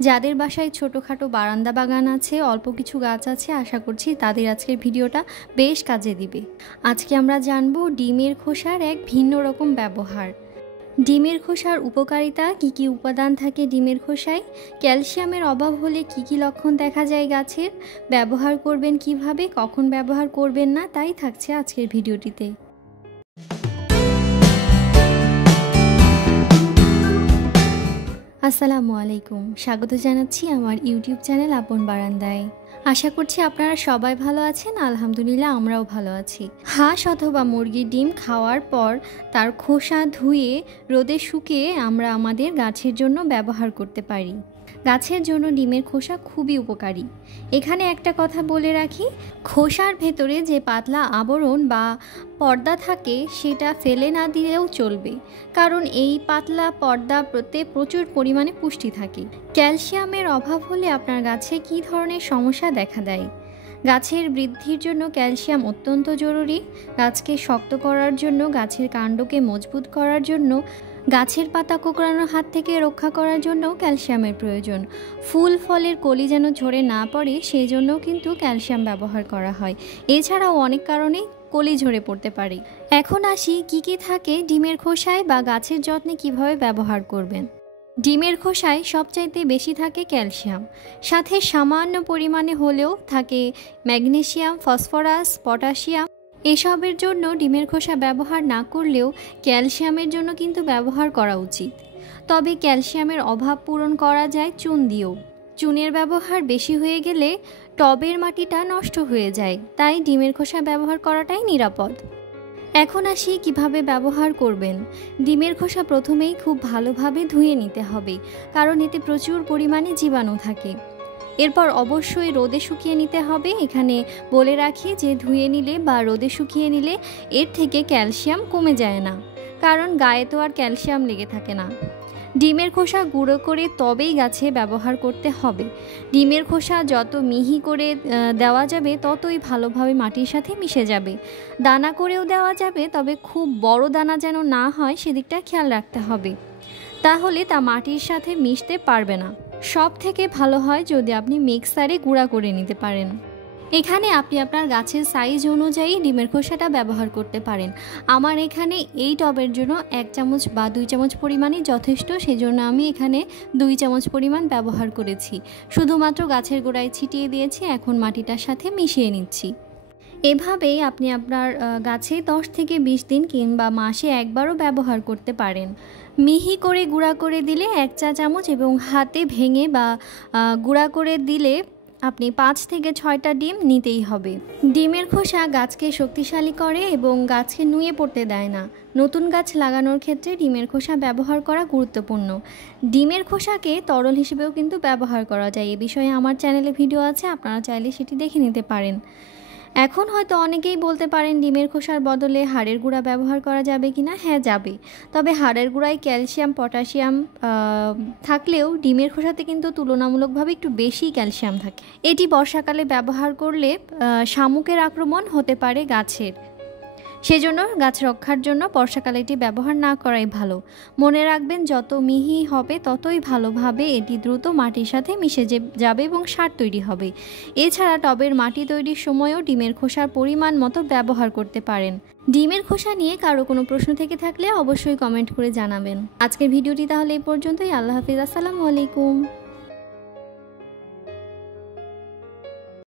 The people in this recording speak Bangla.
যাদের বাসায় ছোটোখাটো বারান্দা বাগান আছে, অল্প কিছু গাছ আছে, আশা করছি তাদের আজকের ভিডিওটা বেশ কাজে দিবে। আজকে আমরা জানবো ডিমের খোসার এক ভিন্ন রকম ব্যবহার। ডিমের খোসার উপকারিতা, কী কী উপাদান থাকে ডিমের খোসায়, ক্যালসিয়ামের অভাব হলে কী কী লক্ষণ দেখা যায় গাছের, ব্যবহার করবেন কিভাবে, কখন ব্যবহার করবেন না, তাই থাকছে আজকের ভিডিওটিতে। আসসালামু আলাইকুম, স্বাগত জানাচ্ছি আমার ইউটিউব চ্যানেল আপন বারান্দায়। আশা করছি আপনারা সবাই ভালো আছেন। আলহামদুলিল্লাহ, আমরাও ভালো আছি। হাঁস অথবা মুরগির ডিম খাওয়ার পর তার খোসা ধুয়ে রোদে শুকিয়ে আমরা আমাদের গাছের জন্য ব্যবহার করতে পারি। গাছের জন্য ডিমের খোসা খুবই উপকারী। এখানে একটা কথা বলে রাখি, খোসার ভেতরে যে পাতলা আবরণ বা পর্দা থাকে সেটা ফেলে না দিলেও চলবে, কারণ এই পাতলা পর্দাতে প্রচুর পরিমাণে পুষ্টি থাকে। ক্যালসিয়ামের অভাব হলে আপনার গাছে কী ধরনের সমস্যা দেখা দেয়? গাছের বৃদ্ধির জন্য ক্যালসিয়াম অত্যন্ত জরুরি। গাছকে শক্ত করার জন্য, গাছের কাণ্ডকে মজবুত করার জন্য, গাছের পাতা কোঁকড়ানোর হাত থেকে রক্ষা করার জন্য ক্যালসিয়ামের প্রয়োজন। ফুল ফলের কলি যেন ঝরে না পড়ে সেই জন্যও কিন্তু ক্যালসিয়াম ব্যবহার করা হয়। এছাড়াও অনেক কারণেই কলি ঝরে পড়তে পারে। এখন আসি কী কী থাকে ডিমের খোসায় বা গাছের যত্নে কিভাবে ব্যবহার করবেন। ডিমের খোসায় সবচাইতে বেশি থাকে ক্যালসিয়াম, সাথে সামান্য পরিমাণে হলেও থাকে ম্যাগনেসিয়াম, ফসফরাস, পটাশিয়াম। এসবের জন্য ডিমের খোসা ব্যবহার না করলেও ক্যালসিয়ামের জন্য কিন্তু ব্যবহার করা উচিত। তবে ক্যালসিয়ামের অভাব পূরণ করা যায় চুন দিয়েও। চুনের ব্যবহার বেশি হয়ে গেলে টবের মাটিটা নষ্ট হয়ে যায়, তাই ডিমের খোসা ব্যবহার করাটাই নিরাপদ। এখন আসি কিভাবে ব্যবহার করবেন। ডিমের খোসা প্রথমেই খুব ভালোভাবে ধুয়ে নিতে হবে, কারণ এতে প্রচুর পরিমাণে জীবাণু থাকে। এরপর অবশ্যই রোদে শুকিয়ে নিতে হবে। এখানে বলে রাখি যে ধুয়ে নিলে বা রোদে শুকিয়ে নিলে এর থেকে ক্যালসিয়াম কমে যায় না, কারণ গায়ে তো আর ক্যালসিয়াম লেগে থাকে না। ডিমের খোসা গুঁড়ো করে তবেই গাছে ব্যবহার করতে হবে। ডিমের খোসা যত মিহি করে দেওয়া যাবে ততই ভালোভাবে মাটির সাথে মিশে যাবে। দানা করেও দেওয়া যাবে, তবে খুব বড় দানা যেন না হয় সেদিকটা খেয়াল রাখতে হবে, তাহলে তা মাটির সাথে মিশতে পারবে না। সব থেকে ভালো হয় যদি আপনি মিক্সারে গুঁড়া করে নিতে পারেন। এখানে আপনি আপনার গাছের সাইজ অনুযায়ী ডিমের খোসাটা ব্যবহার করতে পারেন। আমার এখানে এই টবের জন্য 1 চামচ বা 2 চামচ পরিমাণই যথেষ্ট, সেজন্য আমি এখানে 2 চামচ পরিমাণ ব্যবহার করেছি। শুধুমাত্র গাছের গোড়ায় ছিটিয়ে দিয়েছি, এখন মাটিটার সাথে মিশিয়ে নিচ্ছি। এভাবেই আপনি আপনার গাছে 10 থেকে 20 দিন কিংবা মাসে একবারও ব্যবহার করতে পারেন। মিহি করে গুঁড়া করে দিলে 1 চা চামচ এবং হাতে ভেঙে বা গুঁড়া করে দিলে আপনি 5 থেকে 6টা ডিম নিতেই হবে। ডিমের খোসা গাছকে শক্তিশালী করে এবং গাছকে নুয়ে পড়তে দেয় না। নতুন গাছ লাগানোর ক্ষেত্রে ডিমের খোসা ব্যবহার করা গুরুত্বপূর্ণ। ডিমের খোসাকে তরল হিসেবেও কিন্তু ব্যবহার করা যায়। এ বিষয়ে আমার চ্যানেলে ভিডিও আছে, আপনারা চাইলে সেটি দেখে নিতে পারেন। এখন হয়তো অনেকেই বলতে পারেন ডিমের খোসার বদলে হাড়ের গুঁড়া ব্যবহার করা যাবে কি না। হ্যাঁ, যাবে, তবে হাড়ের গুঁড়ায় ক্যালসিয়াম, পটাশিয়াম থাকলেও ডিমের খোসাতে কিন্তু তুলনামূলকভাবে একটু বেশি ক্যালসিয়াম থাকে। এটি বর্ষাকালে ব্যবহার করলে শামুকের আক্রমণ হতে পারে গাছের, সেজন্য গাছ রক্ষার জন্য বর্ষাকালে এটি ব্যবহার না করাই ভালো। মনে রাখবেন, যত মিহি হবে ততই ভালোভাবে এটি দ্রুত মাটির সাথে মিশে যাবে এবং সার তৈরি হবে। এছাড়া টবের মাটি তৈরির সময়ও ডিমের খোসার পরিমাণ মতো ব্যবহার করতে পারেন। ডিমের খোসা নিয়ে কারো কোনো প্রশ্ন থেকে থাকলে অবশ্যই কমেন্ট করে জানাবেন। আজকের ভিডিওটি তাহলে এই পর্যন্তই। আল্লাহ হাফিজ, আসসালামু আলাইকুম।